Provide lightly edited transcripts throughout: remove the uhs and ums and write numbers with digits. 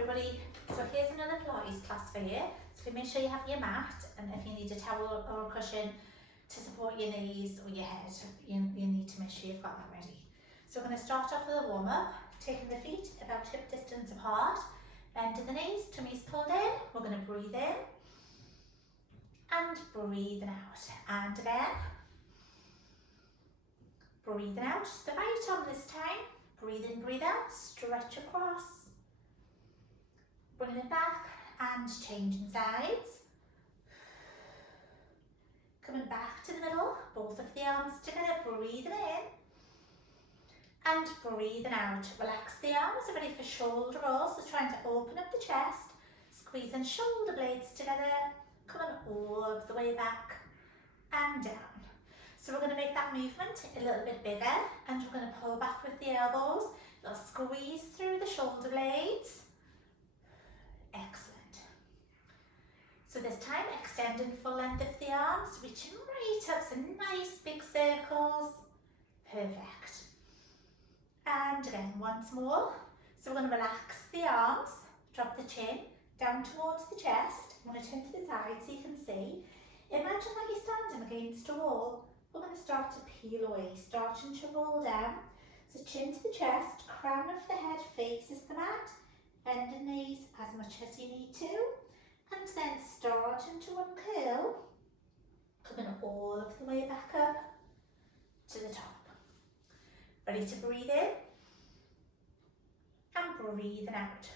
everybody, so here's another Pilates class for you. So make sure you have your mat, and if you need a towel or a cushion to support your knees or your head, you need to make sure you've got that ready. So we're going to start off with a warm-up, taking the feet about hip distance apart, bending the knees, tummies pulled in. We're going to breathe in and breathing out, and again. Breathing out, just the right arm this time. Breathe in, breathe out, stretch across. Bringing it back and changing sides. Coming back to the middle, both of the arms together, breathing in and breathing out. Relax the arms, ready for shoulder rolls, so trying to open up the chest, squeezing shoulder blades together, coming all of the way back and down. So we're going to make that movement a little bit bigger, and we're going to pull back with the elbows. We'll squeeze through the shoulder blades. Excellent. So this time, extending full length of the arms, reaching right up, some nice big circles. Perfect. And again, once more. So we're going to relax the arms, drop the chin down towards the chest. I'm going to turn to the side so you can see. Imagine that you're standing against a wall. We're going to start to peel away, starting to roll down. So chin to the chest, crown of the head faces the mat, bend the knees as much as you need to, and then starting to uncurl, coming all of the way back up to the top. Ready to breathe in and breathing out.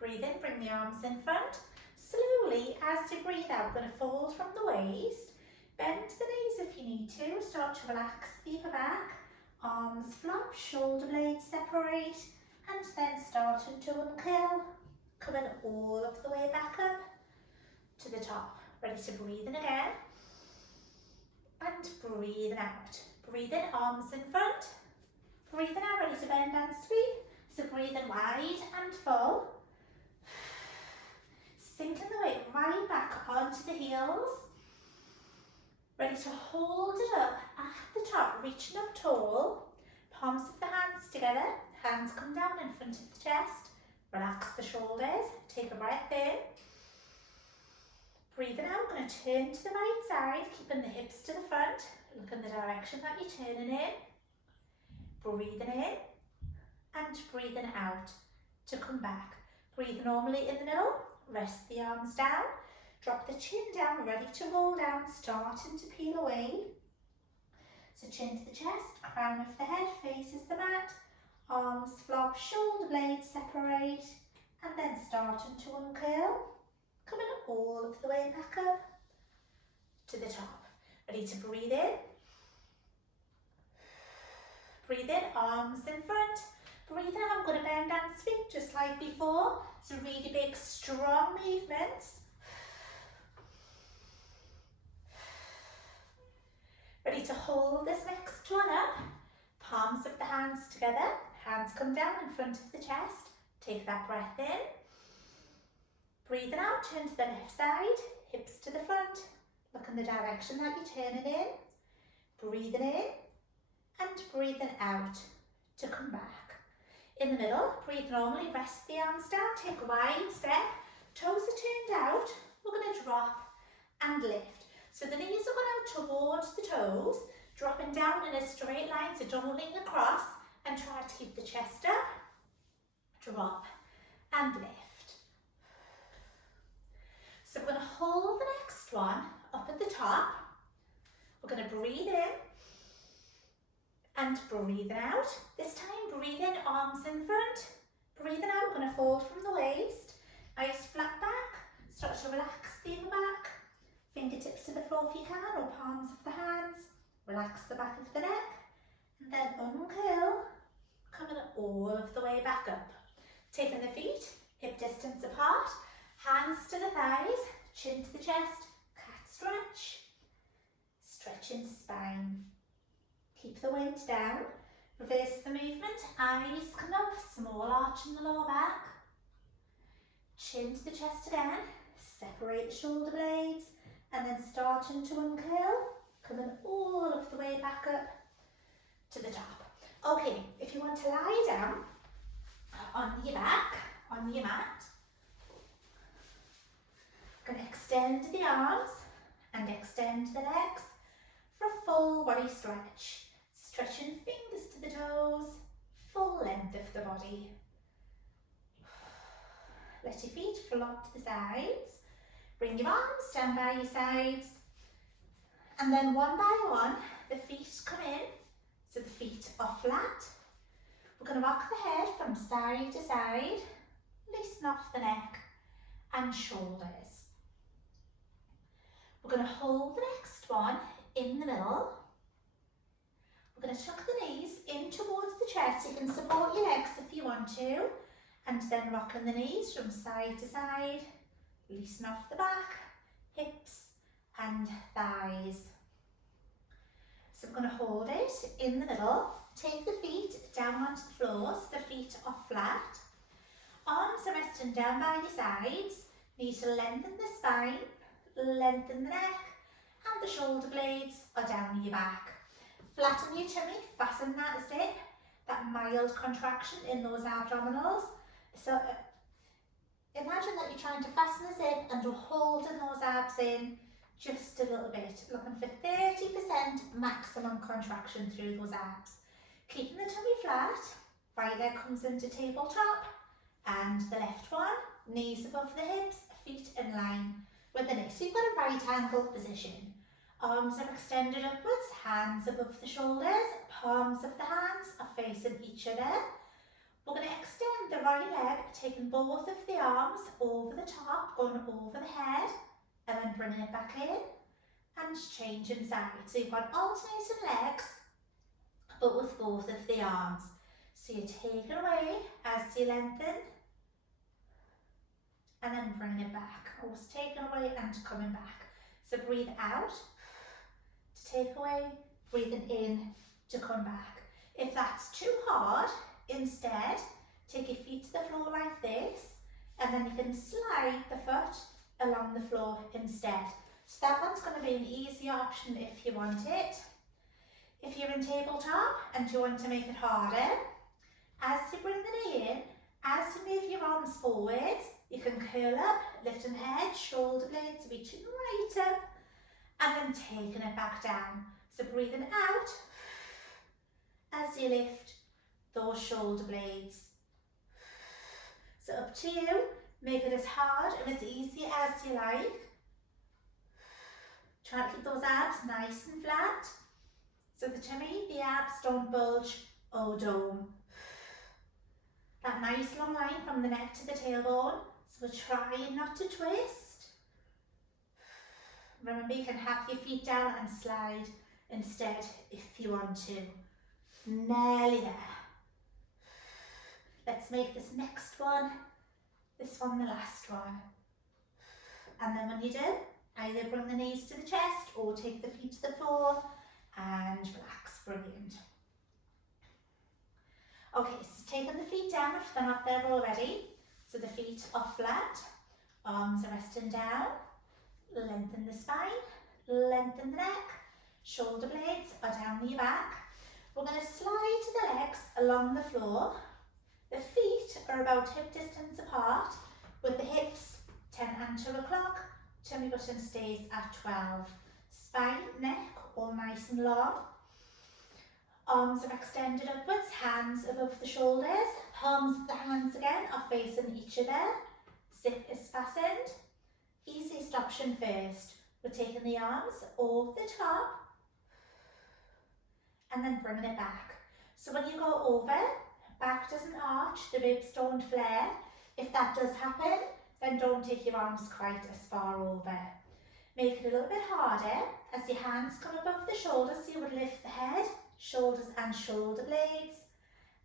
Breathe in, bring the arms in front. Slowly, as you breathe out, we're going to fold from the waist. Bend the knees if you need to, start to relax the upper back, arms flop, shoulder blades separate, and then starting to uncurl, coming all of the way back up to the top. Ready to breathe in again, and breathing out. Breathe in, arms in front, breathing out, ready to bend and sweep, so breathing wide and full, sinking the weight right back onto the heels. Ready to hold it up at the top, reaching up tall, palms of the hands together, hands come down in front of the chest, relax the shoulders, take a breath in, breathing out, going to turn to the right side, keeping the hips to the front, look in the direction that you're turning in, breathing in and breathing out to come back. Breathe normally in the middle, rest the arms down. Drop the chin down, ready to roll down, starting to peel away. So chin to the chest, crown of the head faces the mat, arms flop, shoulder blades separate, and then starting to uncurl, coming all of the way back up to the top. Ready to breathe in. Breathe in, arms in front. Breathe out, I'm going to bend and sweep just like before. So really big, strong movements. Ready to hold this next one up, palms of the hands together, hands come down in front of the chest, take that breath in, breathing out, turn to the left side, hips to the front, look in the direction that you're turning in, breathing in and breathing out to come back. In the middle, breathe normally, rest the arms down, take a wide step, toes are turned out, we're going to drop and lift. So the knees are going out towards the toes, dropping down in a straight line, so don't lean across, and try to keep the chest up, drop and lift. So we're going to hold the next one up at the top. We're going to breathe in and breathe out. This time breathe in, arms in front, breathing out, we're going to fold from the waist, nice flat back, start to relax the upper back. Fingertips to the floor if you can, or palms of the hands. Relax the back of the neck, and then uncurl, coming all of the way back up. Taking the feet, hip distance apart, hands to the thighs, chin to the chest, cat stretch, stretching spine. Keep the weight down, reverse the movement, eyes come up, small arch in the lower back, chin to the chest again, separate the shoulder blades, and then starting to uncurl, coming all of the way back up to the top. Okay, if you want to lie down on your back, on on your mat. We're going to extend the arms and extend the legs for a full body stretch. Stretching fingers to the toes, full length of the body. Let your feet flop to the sides. Bring your arms down by your sides. And then one by one, the feet come in, so the feet are flat. We're going to rock the head from side to side, loosen off the neck and shoulders. We're going to hold the next one in the middle. We're going to tuck the knees in towards the chest. You can support your legs if you want to, and then rocking the knees from side to side, loosen off the back, hips and thighs. So we're going to hold it in the middle. Take the feet down onto the floor so the feet are flat. Arms are resting down by your sides. Need to lengthen the spine, lengthen the neck, and the shoulder blades are down your back. Flatten your tummy, fasten that zip, that mild contraction in those abdominals. So imagine that you're trying to fasten the zip and you're holding those abs in just a little bit, looking for 30% maximum contraction through those abs. Keeping the tummy flat, right leg comes into tabletop, and the left one, knees above the hips, feet in line with the knee. So you've got a right angle position. Arms are extended upwards, hands above the shoulders, palms of the hands are facing each other. We're going to extend the right leg, taking both of the arms over the top, going over the head, and then bringing it back in and changing sides. So you've got alternating legs, but with both of the arms. So you take it away as you lengthen, and then bring it back. Always taking away and coming back. So breathe out to take away, breathing in to come back. If that's too hard, instead, take your feet to the floor like this, and then you can slide the foot along the floor instead. So that one's going to be an easy option if you want it. If you're in tabletop and you want to make it harder, as you bring the knee in, as you move your arms forwards, you can curl up, lifting head, shoulder blades reaching right up, and then taking it back down. So breathing out as you lift those shoulder blades. So up to you, make it as hard and as easy as you like. Try to keep those abs nice and flat, so the tummy, the abs don't bulge or dome. That nice long line from the neck to the tailbone, so we're trying not to twist. Remember, you can have your feet down and slide instead if you want to. Nearly there. Let's make this next one, this one the last one. And then when you do, either bring the knees to the chest or take the feet to the floor and relax. Brilliant. Okay, so taking the feet down if they're not there already. So the feet are flat, arms are resting down, lengthen the spine, lengthen the neck, shoulder blades are down your back. We're going to slide the legs along the floor. The feet are about hip distance apart, with the hips 10 and 2 o'clock, tummy button stays at 12. Spine, neck all nice and long. Arms are extended upwards, hands above the shoulders, palms of the hands again are facing each other. Zip is fastened. Easiest option first. We're taking the arms over the top and then bringing it back. So when you go over, back doesn't arch, the ribs don't flare. If that does happen, then don't take your arms quite as far over. Make it a little bit harder as your hands come above the shoulders, so you would lift the head, shoulders and shoulder blades,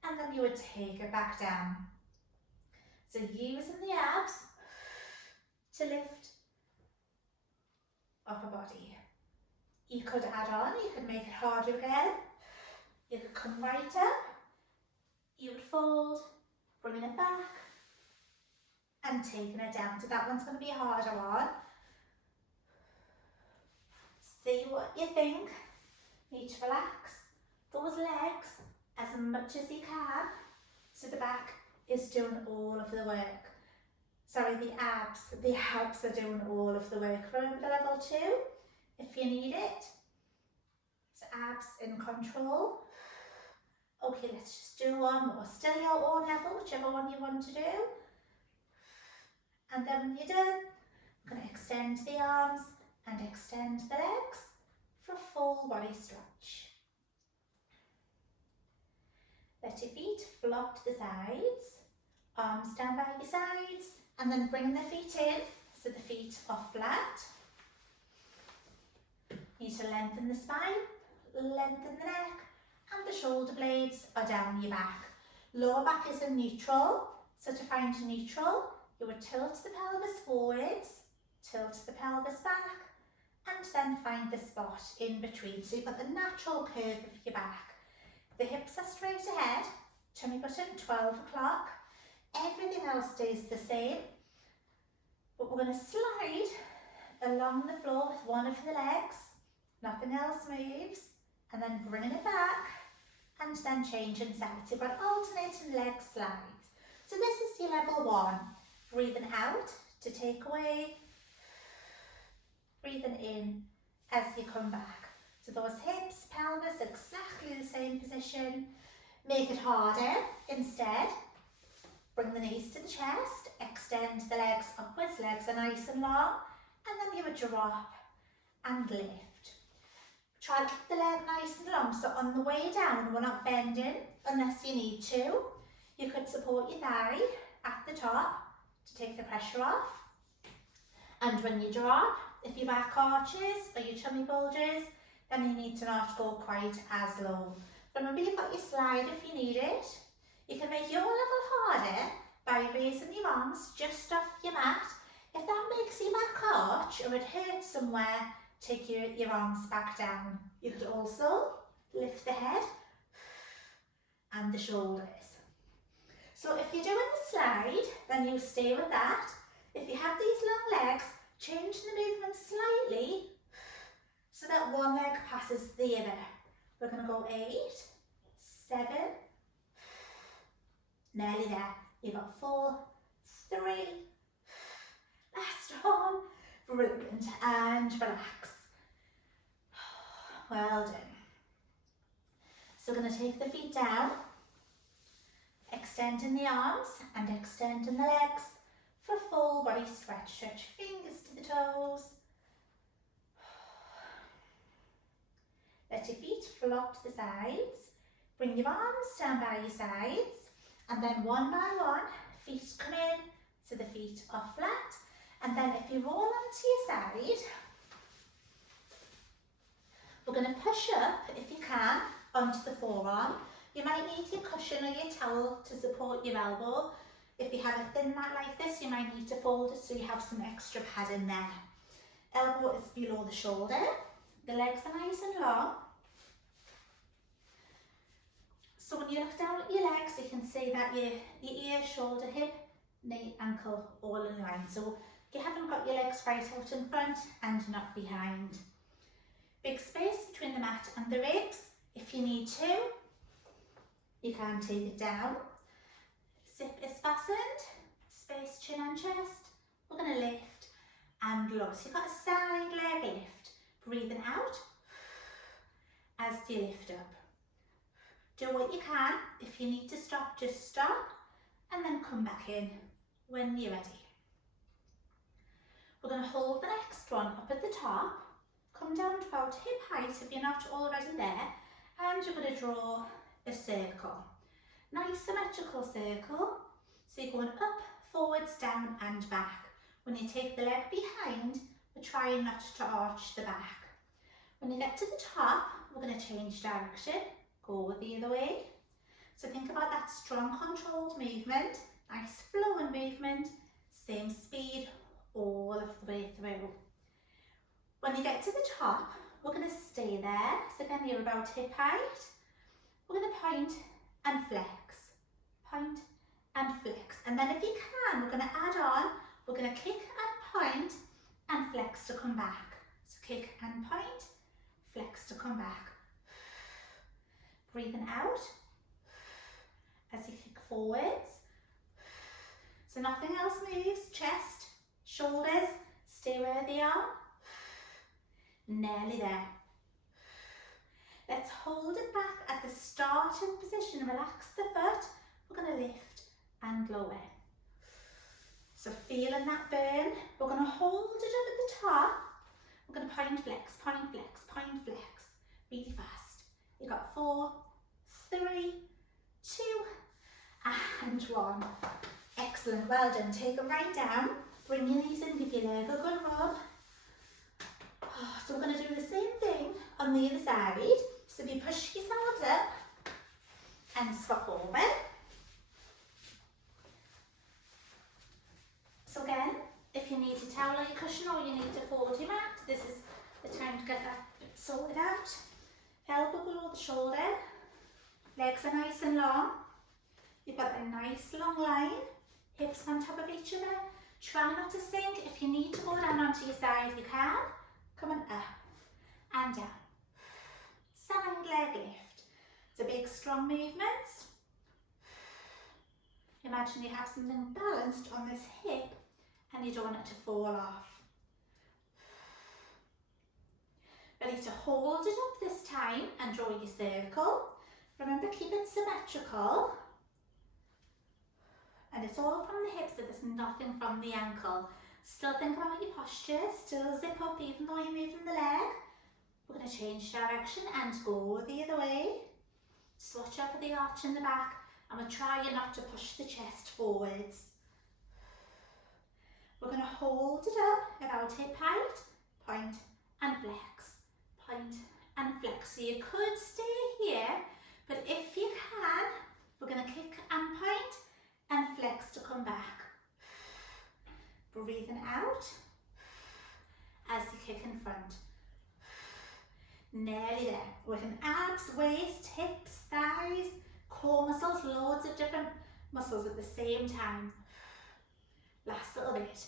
and then you would take it back down. So using the abs to lift upper body. You could add on, you could make it harder again. You could come right up, you would fold, bringing it back, and taking it down. So that one's going to be a harder one. See what you think. Need to relax those legs as much as you can, so the back is doing all of the work. the abs. The abs are doing all of the work. Remember level 2, if you need it. So abs in control. Okay, let's just do one more. Still your own level, whichever one you want to do. And then when you're done, I'm going to extend the arms and extend the legs for a full body stretch. Let your feet flop to the sides, arms down by your sides, and then bring the feet in so the feet are flat. You need to lengthen the spine, lengthen the neck, and the shoulder blades are down your back. Lower back is in neutral, so to find neutral, you would tilt the pelvis forwards, tilt the pelvis back, and then find the spot in between. So you've got the natural curve of your back. The hips are straight ahead, tummy button 12 o'clock. Everything else stays the same, but we're going to slide along the floor with one of the legs, nothing else moves, and then bringing it back, and then changing sides. So you've got alternating leg slides. So this is your level 1. Breathing out to take away, breathing in as you come back. So those hips, pelvis, exactly the same position. Make it harder instead. Bring the knees to the chest, extend the legs upwards, legs are nice and long, and then you would drop and lift. Try to keep the leg nice and long, so on the way down we're not bending unless you need to. You could support your thigh at the top to take the pressure off. And when you drop, if your back arches or your tummy bulges, then you need to not go quite as low. Remember, you've got your slide if you need it. You can make your level harder by raising your arms just off your mat. If that makes your back arch or it hurts somewhere, take your arms back down. You could also lift the head and the shoulders. So if you're doing the slide, then you stay with that. If you have these long legs, change the movement slightly so that one leg passes the other. We're going to go 8, 7, nearly there. You've got 4, 3, last one, brilliant, and relax. Well done. So we're going to take the feet down, extending the arms and extending the legs for a full body stretch. Stretch fingers to the toes. Let your feet flop to the sides. Bring your arms down by your sides, and then one by one, feet come in so the feet are flat. And then if you roll onto your side, we're going to push up, if you can, onto the forearm. You might need your cushion or your towel to support your elbow. If you have a thin mat like this, you might need to fold it so you have some extra padding there. Elbow is below the shoulder. The legs are nice and long. So when you look down at your legs, you can see that your ear, shoulder, hip, knee, ankle, all in line. So you haven't got your legs right out in front and not behind. Big space between the mat and the ribs. If you need to, you can take it down. Zip is fastened, space chin and chest. We're going to lift and lower. So you've got a side leg lift. Breathing out as you lift up. Do what you can. If you need to stop, just stop and then come back in when you're ready. We're going to hold the next one up at the top. Come down to about hip height if you're not already there, and you're going to draw a circle. Nice symmetrical circle. So you're going up, forwards, down and back. When you take the leg behind, we're trying not to arch the back. When you get to the top, we're going to change direction, go the other way. So think about that strong controlled movement, nice flowing movement, same speed all of the way through. When you get to the top, we're going to stay there. So again, you're about hip height. We're going to point and flex, point and flex. And then if you can, we're going to add on, we're going to kick and point and flex to come back. So kick and point, flex to come back. Breathing out as you kick forwards. So nothing else moves, chest, shoulders, stay where they are. Nearly there. Let's hold it back at the starting position. Relax the foot. We're going to lift and lower. So feeling that burn. We're going to hold it up at the top. We're going to point, flex, point, flex, point, flex. Really fast. You got 4, 3, 2, and 1. Excellent, well done. Take them right down. Bring your knees in, give your leg a good rub. So we're going to do the same thing on the other side. So if you push yourselves up and swap over. So again, if you need a towel or your cushion or you need to fold your mat, this is the time to get that bit sorted out. Elbow below the shoulder. Legs are nice and long. You've got a nice long line. Hips on top of each other. Try not to sink. If you need to go down onto your side, you can. Come on, up and down. Side leg lift. It's a big, strong movement. Imagine you have something balanced on this hip and you don't want it to fall off. Ready to hold it up this time and draw your circle. Remember, keep it symmetrical. And it's all from the hips, so there's nothing from the ankle. Still think about your posture, still zip up even though you're moving the leg. We're going to change direction and go the other way. Just watch out for the arch in the back, and we're trying not to push the chest forwards. We're going to hold it up about hip height, point and flex, point and flex. So you could stay here, but if you can, we're going to kick and point and flex to come back. Breathing out as you kick in front. Nearly there. Working abs, waist, hips, thighs, core muscles, loads of different muscles at the same time. Last little bit.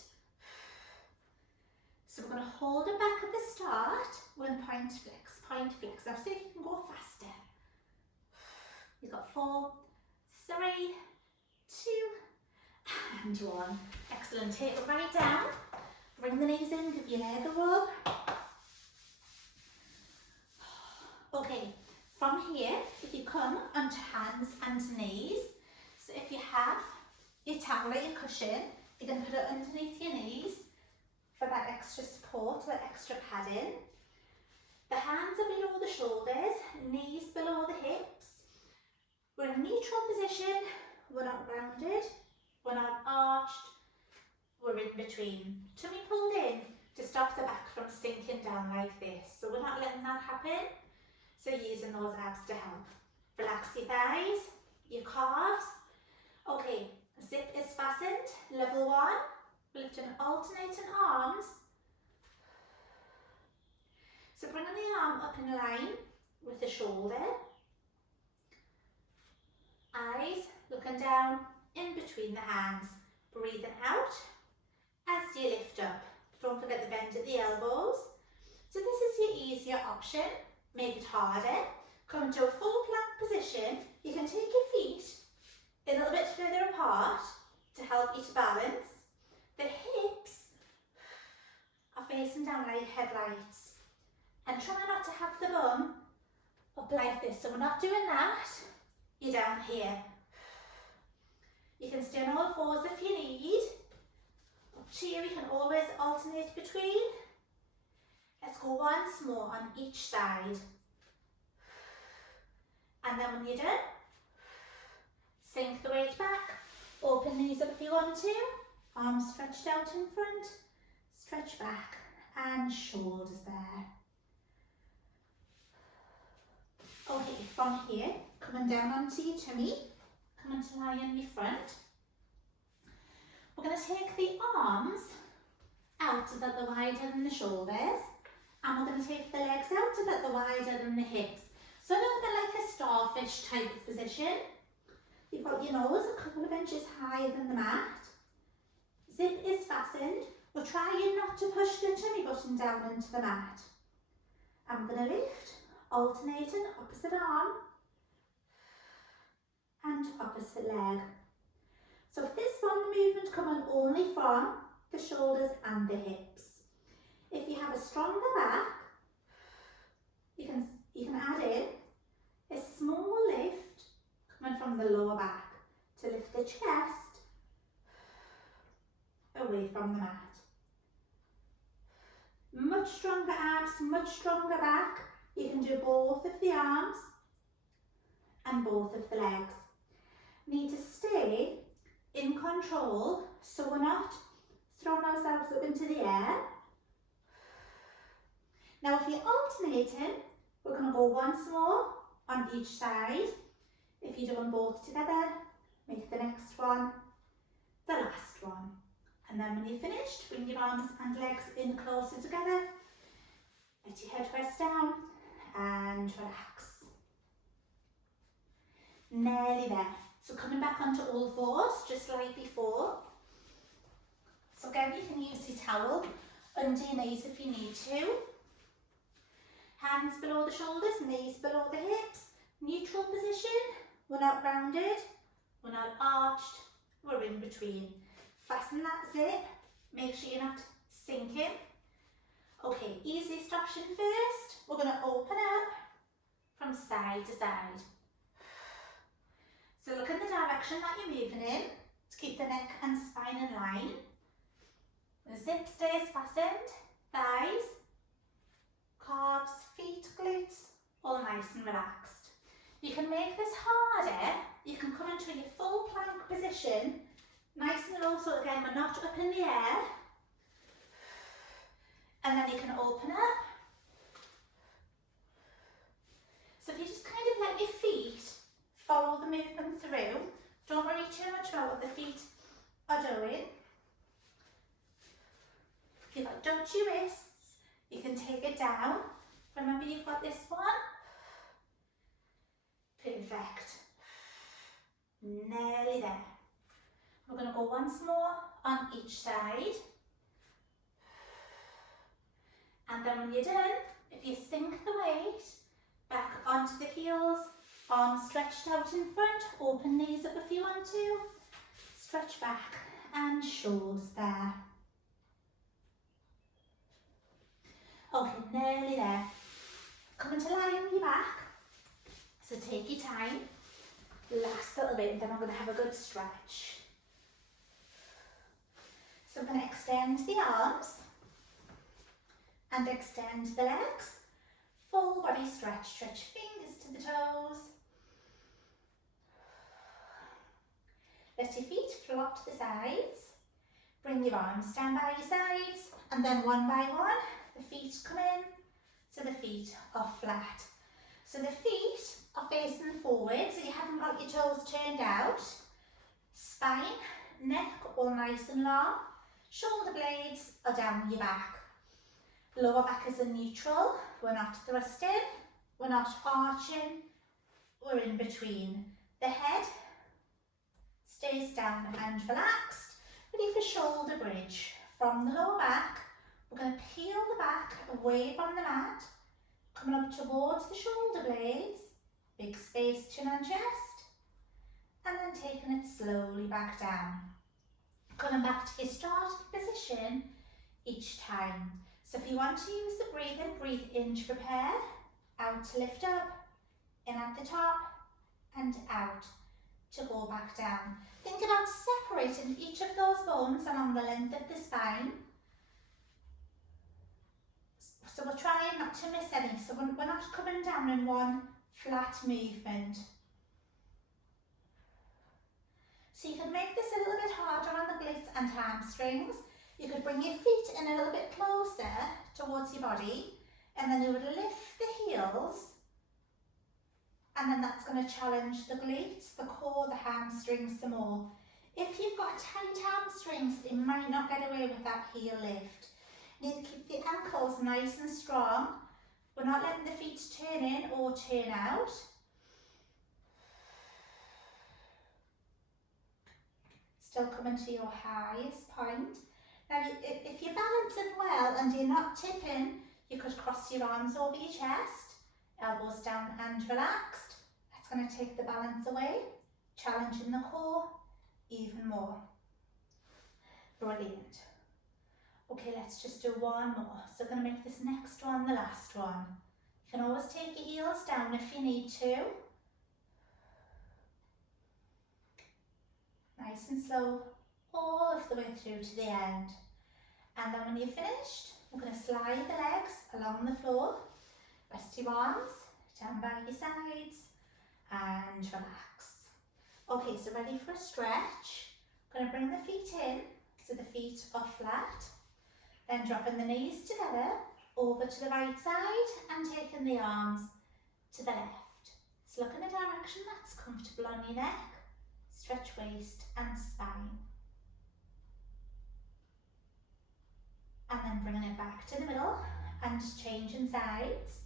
So we're going to hold it back at the start. We're going to point, flex, point, flex. Now see if you can go faster. You've got 4, 3, 2, and 1. Excellent. Take it right down. Bring the knees in, give your leg a rub. Okay, from here, if you come onto hands and knees, so if you have your towel or your cushion, you're going to put it underneath your knees for that extra support, that extra padding. The hands are below the shoulders, knees below the hips. We're in neutral position, we're not rounded, we're not arched, we're in between. Tummy pulled in to stop the back from sinking down like this. So we're not letting that happen. So using those abs to help. Relax your thighs, your calves. Okay, zip is fastened. Level 1, lifting alternating arms. So bringing the arm up in line with the shoulder. Eyes looking down in between the hands. Breathing out as you lift up. Don't forget the bend at the elbows. So this is your easier option. Make it harder. Come into a full plank position. You can take your feet a little bit further apart to help you to balance. The hips are facing down like headlights. And try not to have the bum up like this. So we're not doing that. You're down here. You can stay on all fours if you need. Up to you, you can always alternate between. Let's go once more on each side. And then when you're done, sink the weight back. Open knees up if you want to. Arms stretched out in front. Stretch back and shoulders there. Okay, from here, coming down onto your tummy. Coming to lie on your front. We're going to take the arms out so that they're wider than the shoulders. And we're going to take the legs out so that they're wider than the hips. So a little bit like a starfish type of position. You've got your nose a couple of inches higher than the mat. Zip is fastened. We're trying not to push the tummy button down into the mat. I'm going to lift, alternating opposite arm and opposite leg. So if this one, the movement movement coming only from the shoulders and the hips. If you have a stronger back, you can add in a small lift coming from the lower back to lift the chest away from the mat. Much stronger abs, much stronger back. You can do both of the arms and both of the legs. Need to stay in control so we're not throwing ourselves up into the air. Now if you're alternating, we're going to go once more on each side. If you're doing both together, make the next one the last one. And then when you're finished, bring your arms and legs in closer together. Let your head rest down and relax. Nearly there. So coming back onto all fours, just like before. So again, you can use your towel under your knees if you need to. Hands below the shoulders, knees below the hips. Neutral position. We're not rounded, we're not arched, we're in between. Fasten that zip. Make sure you're not sinking. Okay, easiest option first. We're going to open up from side to side. So look in the direction that you're moving in to keep the neck and spine in line. The zip stays fastened, thighs, calves, feet, glutes, all nice and relaxed. You can make this harder. You can come into your full plank position, nice and low, so again we're not up in the air. And then you can open up. So if you just kind of let your feet follow the movement through, don't worry too much about what the feet are doing. If you've got dodgy wrists, you can take it down. Remember, you've got this one. Perfect. Nearly there. We're going to go once more on each side. And then when you're done, if you sink the weight back onto the heels, arms stretched out in front, open knees up if you want to, stretch back and shoulders there. Okay, nearly there. Coming to lie on your back. So take your time, last little bit, and then I'm going to have a good stretch. So I'm going to extend the arms and extend the legs. Full body stretch, stretch fingers to the toes. Let your feet flop to the sides. Bring your arms down by your sides, and then one by one, the feet come in, so the feet are flat. So the feet are facing forward, so you haven't got your toes turned out. Spine, neck all nice and long. Shoulder blades are down your back. Lower back is in neutral. We're not thrusting, we're not arching, we're in between. The head stays down and relaxed, ready for shoulder bridge. From the lower back, we're going to peel the back away from the mat, coming up towards the shoulder blades, big space, chin and chest, and then taking it slowly back down. Coming back to your starting position each time. So if you want to use the breathing, breathe in to prepare, out to lift up, in at the top, and out to go back down. Think about separating each of those bones along the length of the spine. So we're trying not to miss any, so we're not coming down in one flat movement. So you can make this a little bit harder on the glutes and hamstrings. You could bring your feet in a little bit closer towards your body, and then you would lift the heels, and then that's going to challenge the glutes, the core, the hamstrings some more. If you've got tight hamstrings, you might not get away with that heel lift. You need to keep the ankles nice and strong. We're not letting the feet turn in or turn out. Still coming to your highest point. Now, if you're balancing well and you're not tipping, you could cross your arms over your chest, elbows down and relaxed. That's going to take the balance away, challenging the core even more. Brilliant. Okay, let's just do one more. So we're going to make this next one the last one. You can always take your heels down if you need to. Nice and slow, all of the way through to the end. And then when you're finished, we're going to slide the legs along the floor. Rest your arms down by your sides and relax. Okay, so ready for a stretch. Going to bring the feet in so the feet are flat. Then dropping the knees together over to the right side and taking the arms to the left. So look in a direction that's comfortable on your neck. Stretch waist and spine. And then bringing it back to the middle and changing sides.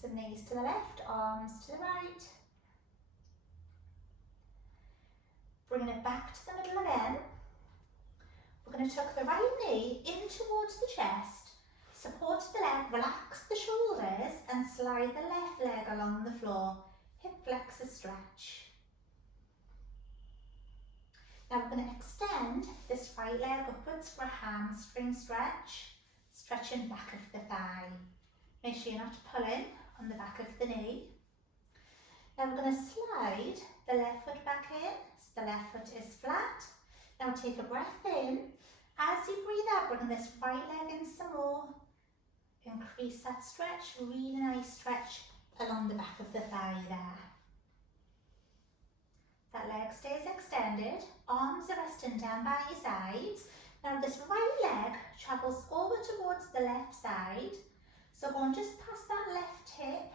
So knees to the left, arms to the right. Bringing it back to the middle again. We're going to tuck the right knee in towards the chest, support the leg, relax the shoulders and slide the left leg along the floor. Hip flexor stretch. Now we're going to extend this right leg upwards for a hamstring stretch, stretching back of the thigh. Make sure you're not pulling on the back of the knee. Now we're going to slide the left foot back in, so the left foot is flat. Now take a breath in. As you breathe out, bring this right leg in some more. Increase that stretch, really nice stretch along the back of the thigh there. That leg stays extended, arms are resting down by your sides. Now this right leg travels over towards the left side. So go on just past that left hip.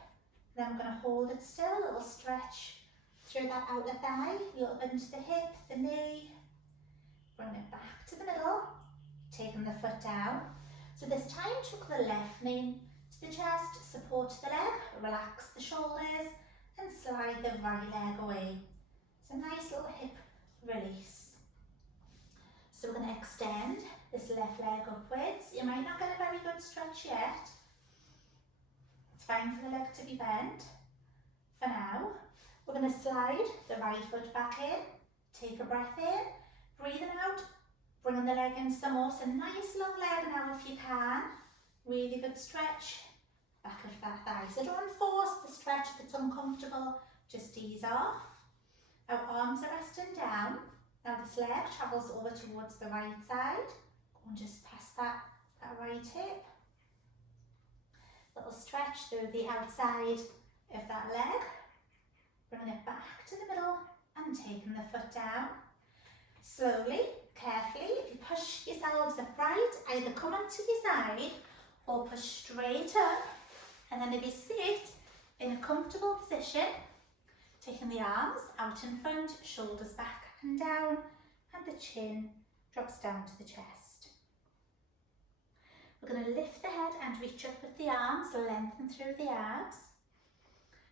Then I'm going to hold it still, a little stretch through that outer thigh, a little bit into the hip, the knee. Bring it back to the middle, taking the foot down. So this time tuck the left knee to the chest, support the leg, relax the shoulders and slide the right leg away. It's a nice little hip release. So we're going to extend this left leg upwards. You might not get a very good stretch yet. It's fine for the leg to be bent. For now, we're going to slide the right foot back in, take a breath in, breathing out, bringing the leg in some more. So nice long leg now if you can. Really good stretch, back of that thigh. So don't force the stretch if it's uncomfortable, just ease off. Our arms are resting down. Now this leg travels over towards the right side. Go and just past that right hip. Little stretch through the outside of that leg. Bringing it back to the middle and taking the foot down. Slowly, carefully, if you push yourselves upright, either come onto your side or push straight up. And then if you sit in a comfortable position, taking the arms out in front, shoulders back and down, and the chin drops down to the chest. We're going to lift the head and reach up with the arms, lengthen through the arms.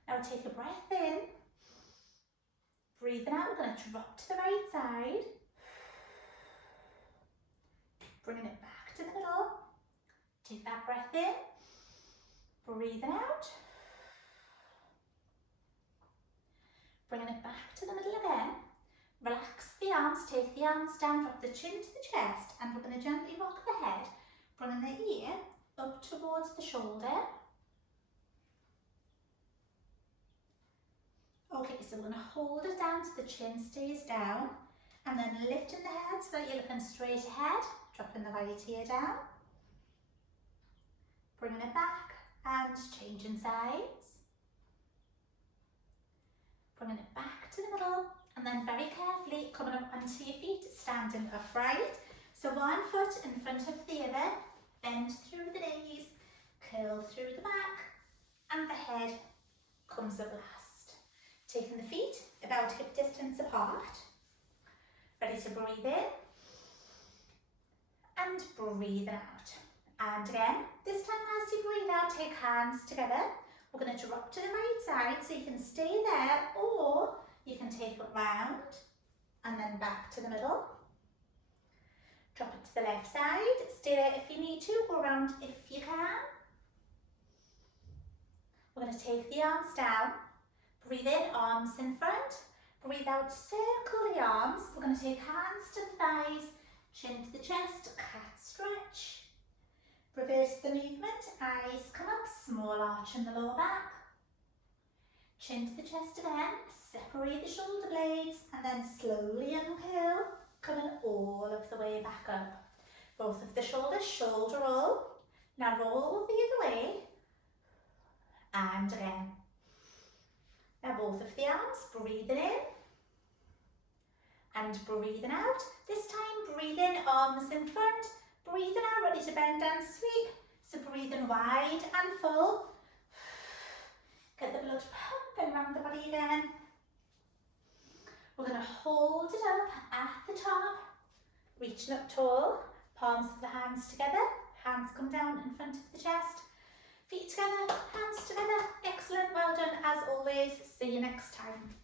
Now take a breath in. Breathing out, we're going to drop to the right side. Bringing it back to the middle. Take that breath in. Breathing out. Bringing it back to the middle again. Relax the arms, take the arms down, drop the chin to the chest, and we're going to gently rock the head, bringing the ear up towards the shoulder. Okay, so we're going to hold it down so the chin stays down, and then lifting the head so that you're looking straight ahead, dropping the right ear down, bringing it back and changing sides, bringing it back to the middle, and then very carefully coming up onto your feet, standing upright. So one foot in front of the other, bend through the knees, curl through the back, and the head comes up last. Taking the feet about hip distance apart. Ready to breathe in and breathe out. And again, this time as you breathe out, take hands together. We're going to drop to the right side so you can stay there, or you can take it round and then back to the middle. Drop it to the left side, stay there if you need to, go around if you can. We're going to take the arms down, breathe in, arms in front, breathe out, circle the arms. We're going to take hands to the thighs, Chin to the chest, cat stretch. Reverse the movement, eyes come up, small arch in the lower back. Chin to the chest again, separate the shoulder blades and then slowly uncurl, coming all of the way back up. Both of the shoulders, shoulder roll. Now roll the other way and again. Now both of the arms, breathing in and breathing out. This time breathe in, arms in front, breathing out, ready to bend and sweep. So breathing wide and full. Get the blood pumping around the body again. We're going to hold it up at the top, reaching up tall, palms of the hands together, hands come down in front of the chest, feet together, hands together. Excellent, well done as always. See you next time.